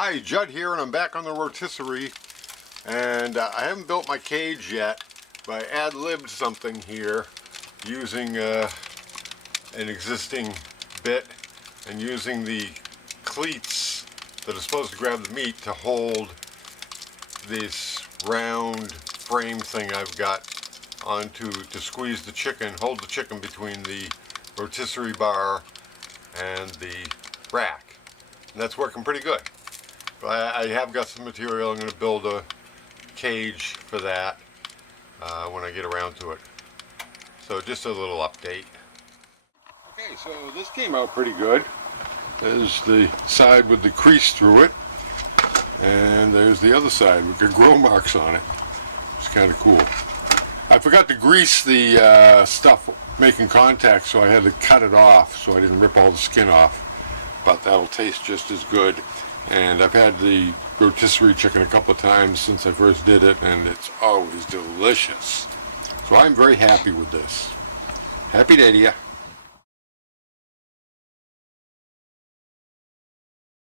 Hi, Judd here, and I'm back on the rotisserie, and I haven't built my cage yet, but I ad-libbed something here using an existing bit and using the cleats that are supposed to grab the meat to hold this round frame thing I've got onto to squeeze the chicken, hold the chicken between the rotisserie bar and the rack, and that's working pretty good. But I have got some material. I'm going to build a cage for that when I get around to it. So just a little update. Okay, so this came out pretty good. There's the side with the crease through it, and there's the other side with the grill marks on it. It's kind of cool. I forgot to grease the stuff making contact, so I had to cut it off so I didn't rip all the skin off. But that'll taste just as good. And I've had the rotisserie chicken a couple of times since I first did it, and it's always delicious. So I'm very happy with this. Happy day to you.